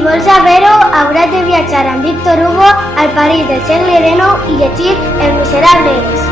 Si vols saber-ho, hauràs de viatjar amb Víctor Hugo al París del segle XIX i llegir Els Miserables.